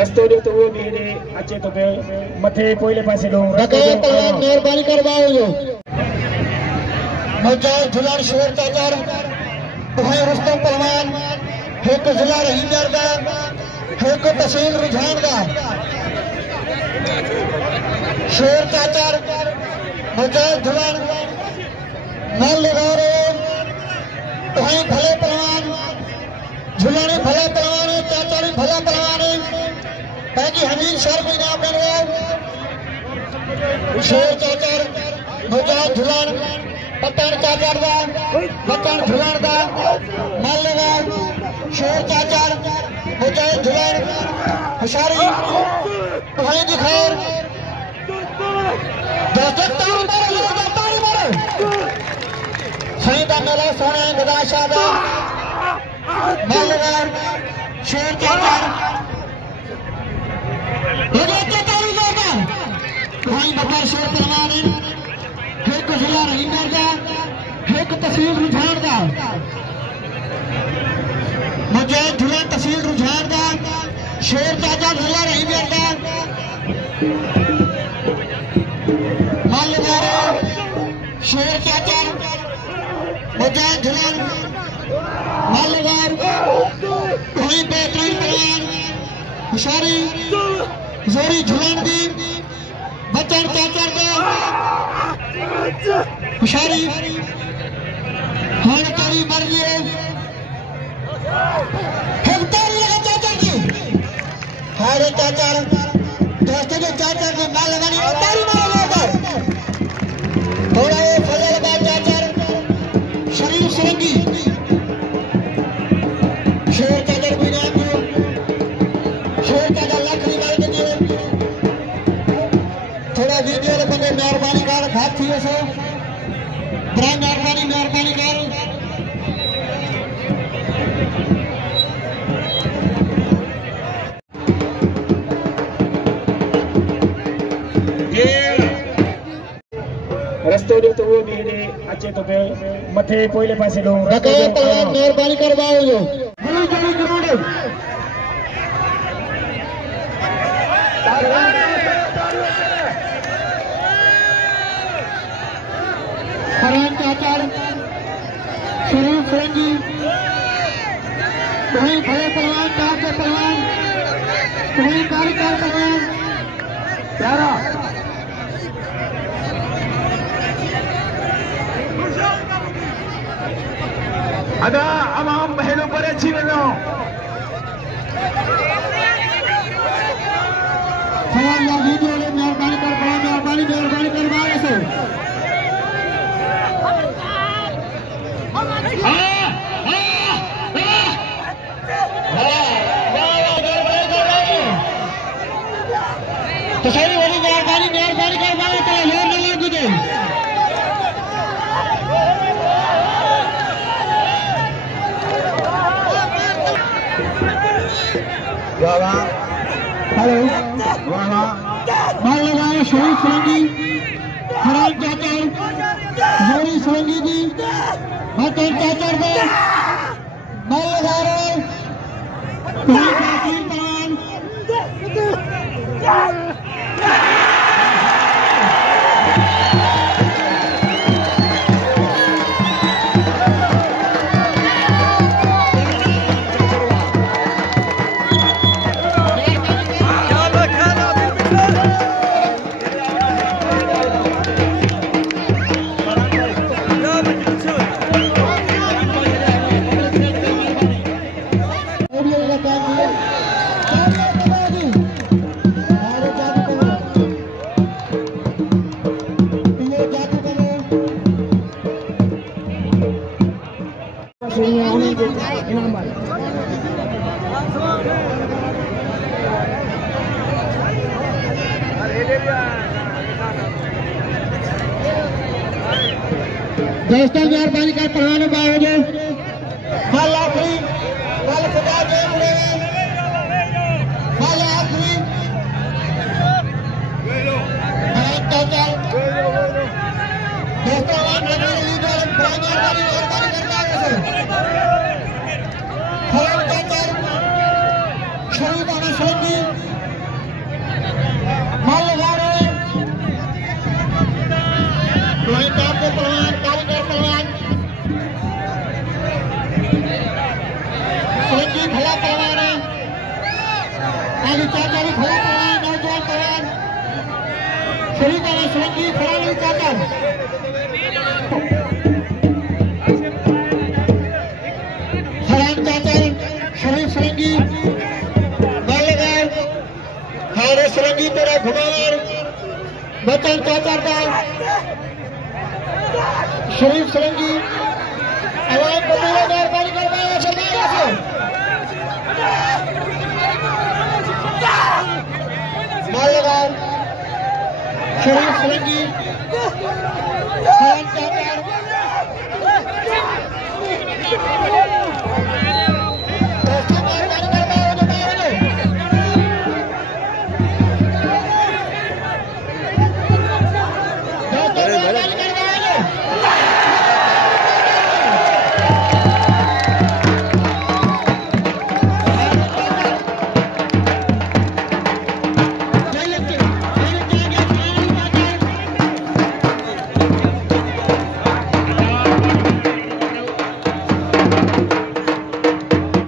रस्तो जो तो वो भी ने अच्छे तो पे मथे पोइले पासे लो मेहरबानी करवाओ जो मजा झुलान शेर चाचार भाई रुस्तम पहलवान एक जिला रहींदर दा एक तहसील रुझान दा शेर चाचार मजा झुलान नल लगा रहे भाई भले पहलवान झुलाने भला पहलवान है चाचारी भला पहलवान है ताकि हमीद शहर को इनाम बन गया शेर चाचार मजा झुलान पत्तन चाचार दा पत्तन झुलान दा नल लगा शेर चाचार मजा झुलान हुशारी भाई दिखार सही दा मेला सोने गदाशा दा नलगार शेर चाचार भाई बकर शेर पहलवान एक जिला रहींदर दा एक तहसील रुझान दा मुझे जिला तहसील रुझान दा शेर चाचा जिला रहींदर दा नलगार शेर चाचा मुझे जिला नलगार कोई बेहतरीन पहलवान हुशारी जोरी झुलान दी बच्चन चाचर दा हुशारी हर तेरी मर्जी है हेक्टर लगा चाचर दी हर चाचर दोस्तों के चाचर की माल लगानी तारी मार लेकर थोड़ा ये फजल बा चाचर शरीर सुरंगी शेर चादर भी नाम दियो शेर चादर लाख निकाल के दियो थोड़ा वीडियो ले बने मेहरबानी कर हाथ थी सो बड़ा मेहरबानी कर रस्तो जो तो वो भी ने अच्छे तो पे मथे पोइले पासे लो मेहरबानी करवाओ जो फरहान चाचार शरीफ फरंगी भाई भले पहलवान चार के पहलवान भाई कार्यकार पहलवान प्यारा अदा आवाम बहनों पर अच्छी बनो वीडियो ले मेहरबानी कर बारे से तो सारी वाली मेहरबानी कर बारे तो लोग न लागू दे हेलो माल लगाए शरीफ फरंगी फरहान चाचर जोरी फरंगी जी बच्चन चाचर को माल लगा रहे पहलवान दोस्तों मेहरबानी कर पहलवान बावजूद कल आखिरी कल खुदा जो कल आखिरी दोस्तों भला पहलवान आलू चाचा भी भला पहलवान नौजवान पहलवान श्री बाबा सोलंकी खड़ा नहीं चाचा हराम चाचा शरीफ सोलंकी बालगार हारे सोलंकी तेरा घुमावर बचन चाचा का शरीफ सोलंकी अवाम